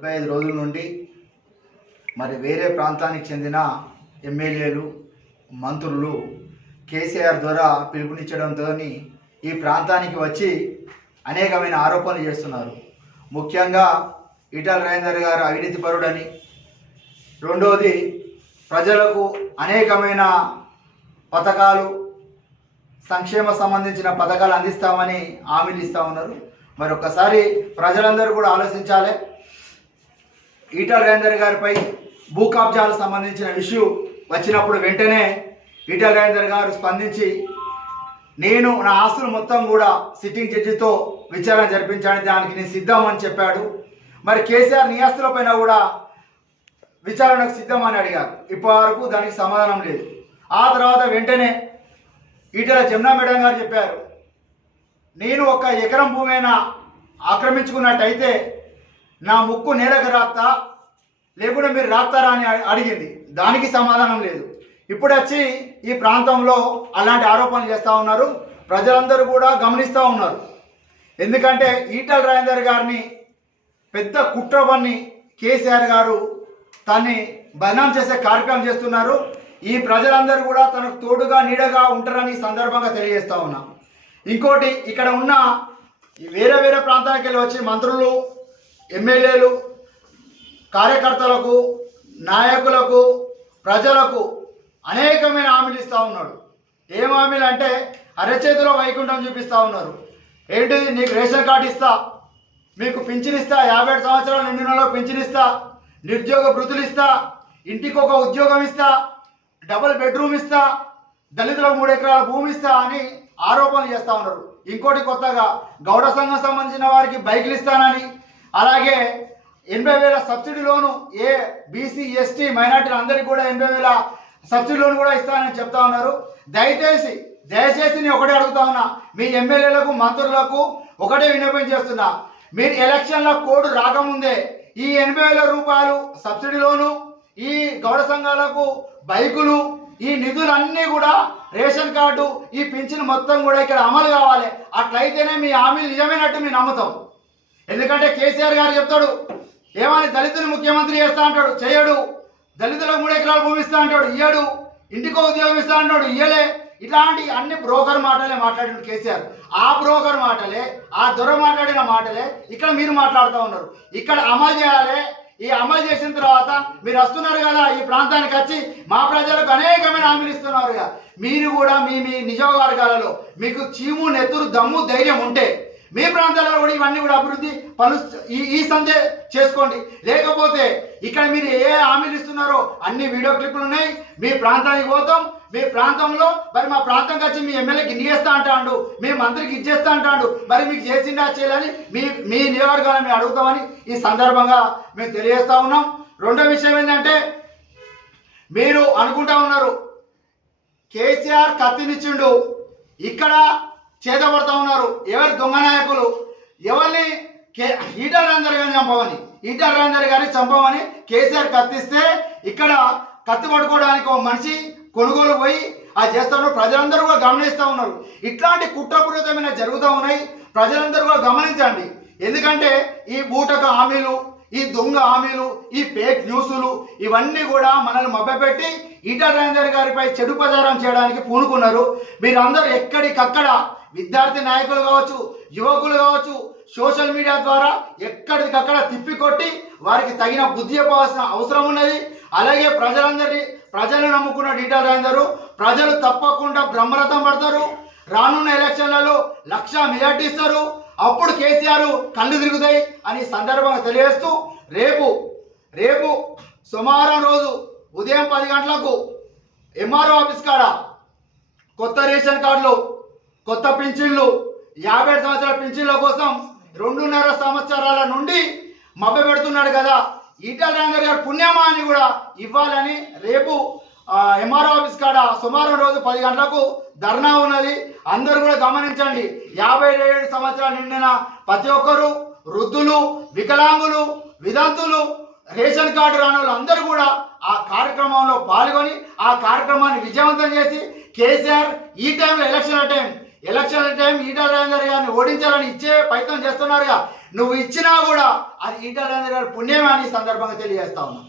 ఇరవై ఐదు రోజుల నుండి మరి వేరే ప్రాంతానికి చెందిన ఎమ్మెల్యేలు మంత్రులు కేసీఆర్ ద్వారా పిలుపునిచ్చడంతో ఈ ప్రాంతానికి వచ్చి అనేకమైన ఆరోపణలు చేస్తున్నారు. ముఖ్యంగా ఈటల రాజేందర్ గారు అవినీతి పరుడని రెండోది ప్రజలకు అనేకమైన పథకాలు సంక్షేమ సంబంధించిన పథకాలు అందిస్తామని హామీలు ఇస్తూ ఉన్నారు. మరి ఒక్కసారి ప్రజలందరూ కూడా ఆలోచించాలి. ఈటల రాజేందర్ గారిపై భూ కబ్జాలకు సంబంధించిన ఇష్యూ వచ్చినప్పుడు వెంటనే ఈటల రాజేందర్ గారు స్పందించి నేను నా ఆస్తులు మొత్తం కూడా సిట్టింగ్ జడ్జితో విచారణ జరిపించాను దానికి నేను సిద్ధం అని చెప్పాడు. మరి కేసీఆర్ నీ ఆస్తులపైన కూడా విచారణకు సిద్ధం అని అడిగారు ఇప్పటివరకు దానికి సమాధానం లేదు. ఆ తర్వాత వెంటనే ఈటల జమునా మేడం గారు చెప్పారు నేను ఒక ఎకరం భూమైనా ఆక్రమించుకున్నట్టయితే నా ముక్కు నేలకు రాస్తా లేకుండా మీరు రాస్తారా అని అడిగింది. దానికి సమాధానం లేదు. ఇప్పుడు వచ్చి ఈ ప్రాంతంలో అలాంటి ఆరోపణలు చేస్తూ ఉన్నారు. ప్రజలందరూ కూడా గమనిస్తూ ఉన్నారు. ఎందుకంటే ఈటల రాజేందర్ గారిని పెద్ద కుట్రవన్ని కేసీఆర్ గారు తన్ని బదనాం చేసే కార్యక్రమం చేస్తున్నారు. ఈ ప్రజలందరూ కూడా తనకు తోడుగా నీడగా ఉంటారని సందర్భంగా తెలియజేస్తా ఉన్నా. ఇంకోటి ఇక్కడ ఉన్న వేరే వేరే ప్రాంతానికి వెళ్ళి వచ్చి మంత్రులు ఎమ్మెల్యేలు కార్యకర్తలకు నాయకులకు ప్రజలకు అనేకమైన హామీలు ఇస్తూ ఉన్నాడు. ఏం హామీలు అంటే అరచేతిలో వైకుంఠం చూపిస్తూ ఉన్నారు. ఏంటిది? నీకు రేషన్ కార్డు ఇస్తా. మీకు పింఛనిస్తా యాభై ఏడు సంవత్సరాలు నిండినలో పింఛన్ ఇస్తా. నిరుద్యోగ వృద్ధులు ఇస్తా. ఇంటికి ఒక ఉద్యోగం ఇస్తా. డబుల్ బెడ్రూమ్ ఇస్తా. దళితులకు మూడు ఎకరాల భూమి ఇస్తా అని ఆరోపణలు చేస్తూ ఉన్నారు. ఇంకోటి కొత్తగా గౌడ సంఘం సంబంధించిన వారికి బైకులు ఇస్తానని. అలాగే ఎనభై వేల సబ్సిడీ లోను ఏ బీసీ ఎస్టీ మైనార్టీలు అందరికీ కూడా ఎనభై వేల సబ్సిడీ లోన్ కూడా ఇస్తానని చెప్తా ఉన్నారు. దయచేసి దయచేసి నేను ఒకటే అడుగుతా ఉన్నా. మీ ఎమ్మెల్యేలకు మంత్రులకు ఒకటే విన్నపం చేస్తున్నా. మీరు ఎలక్షన్ల కోడ్ రాకముందే ఈ ఎనభై వేల రూపాయలు సబ్సిడీ లోను ఈ గౌడ సంఘాలకు బైకులు ఈ నిధులన్నీ కూడా రేషన్ కార్డు ఈ పింఛన్ మొత్తం కూడా ఇక్కడ అమలు కావాలి. అట్లయితేనే మీ హామీలు నిజమైనట్టు మేము నమ్ముతాం. ఎందుకంటే కేసీఆర్ గారు చెప్తాడు ఏమని దళితుని ముఖ్యమంత్రి చేస్తా అంటాడు చేయడు. దళితులకు మూడు ఎకరాలు భూమి ఇస్తా అంటాడు ఇయ్యడు. ఇంటికో ఉద్యోగం ఇస్తా అంటాడు ఇయ్యలే. ఇలాంటి అన్ని బ్రోకర్ మాటలే మాట్లాడిన కేసీఆర్. ఆ బ్రోకర్ మాటలే ఆ దొర మాట్లాడిన మాటలే ఇక్కడ మీరు మాట్లాడుతూ ఉన్నారు. ఇక్కడ అమలు చేయాలి. ఈ అమలు చేసిన తర్వాత మీరు వస్తున్నారు కదా ఈ ప్రాంతానికి వచ్చి మా ప్రజలకు అనేకమైన హామీలు ఇస్తున్నారు మీరు కూడా మీ మీ నిజవర్గాలలో మీకు చీము నెత్తురు దమ్ము ధైర్యం ఉంటే మీ ప్రాంతాలలో కూడా ఇవన్నీ కూడా అభివృద్ధి పనులు ఈ ఈ సందే చేసుకోండి. లేకపోతే ఇక్కడ మీరు ఏ హామీలు ఇస్తున్నారో అన్ని వీడియో క్లిప్పులు ఉన్నాయి. మీ ప్రాంతానికి పోతాం. మీ ప్రాంతంలో మరి మా ప్రాంతంకి వచ్చి మీ ఎమ్మెల్యేకి ఇన్నిస్తా అంటాడు. మీ మంత్రికి ఇచ్చేస్తా అంటాడు. మరి మీకు చేసిండా చేయాలని మీ మీ నియోజకవర్గాన్ని మేము అడుగుతామని ఈ సందర్భంగా మేము తెలియజేస్తా ఉన్నాం. రెండో విషయం ఏంటంటే మీరు అనుకుంటా ఉన్నారు. కేసీఆర్ కత్తినిచ్చిండు. ఇక్కడ చేతపడుతూ ఉన్నారు. ఎవరు దొంగ నాయకులు? ఎవరిని కే ఈటల రాజేందర్ గారిని చంపమని? ఈటల రాజేందర్ గారిని చంపమని కేసీఆర్ కత్తిస్తే ఇక్కడ కత్తి పట్టుకోవడానికి ఒక మనిషి కొనుగోలు పోయి ఆ చేస్తున్నారు ప్రజలందరూ కూడా గమనిస్తూ ఉన్నారు. ఇట్లాంటి కుట్రపూరితమైన జరుగుతూ ఉన్నాయి. ప్రజలందరూ కూడా గమనించండి. ఎందుకంటే ఈ బూటక హామీలు ఈ దొంగ హామీలు ఈ ఫేక్ న్యూస్లు ఇవన్నీ కూడా మనల్ని మభ్యపెట్టి ఈటల రాజేందర్ గారిపై చెడు ప్రచారం చేయడానికి పూనుకున్నారు. మీరందరూ ఎక్కడికక్కడ విద్యార్థి నాయకులు కావచ్చు యువకులు కావచ్చు సోషల్ మీడియా ద్వారా ఎక్కడికక్కడ తిప్పికొట్టి వారికి తగిన బుద్ధి చెప్పవలసిన అవసరం ఉన్నది. అలాగే ప్రజలందరి ప్రజలు నమ్ముకున్న డీటెయిల్ రాజేందర్ ప్రజలు తప్పకుండా బ్రహ్మరథం పడతారు. రానున్న ఎలక్షన్లలో లక్ష మెజార్టీ ఇస్తారు. అప్పుడు కేసీఆర్ కళ్ళు తిరుగుతాయి అని సందర్భంగా తెలియజేస్తూ రేపు రేపు సోమవారం రోజు ఉదయం పది గంటలకు ఎంఆర్ఓ ఆఫీస్ కాడ కొత్త రేషన్ కార్డులు కొత్త పింఛన్లు యాభై సంవత్సరాల పింఛన్ల కోసం రెండున్నర సంవత్సరాల నుండి మభ్య పెడుతున్నాడు కదా. ఈటల రాజేందర్ గారు పుణ్యమా అని కూడా ఇవ్వాలని రేపు ఎంఆర్ఓ ఆఫీస్ కాడ సుమారు రోజు పది గంటలకు ధర్నా ఉన్నది. అందరూ కూడా గమనించండి యాభై ఏడు సంవత్సరాలు నిండిన ప్రతి ఒక్కరు వృద్ధులు వికలాంగులు విదంతులు రేషన్ కార్డు రాని అందరూ కూడా ఆ కార్యక్రమంలో పాల్గొని ఆ కార్యక్రమాన్ని విజయవంతం చేసి కేసీఆర్ ఈ టైంలో election time election time Etela Rajender గారిని ఓడించాలని ఇచ్చే ప్రయత్నం చేస్తున్నారుగా. నువ్వు ఇచ్చినా కూడా అది ఈటల రాజేందర్ గారి పుణ్యమే అని సందర్భంగా తెలియజేస్తా ఉన్నా.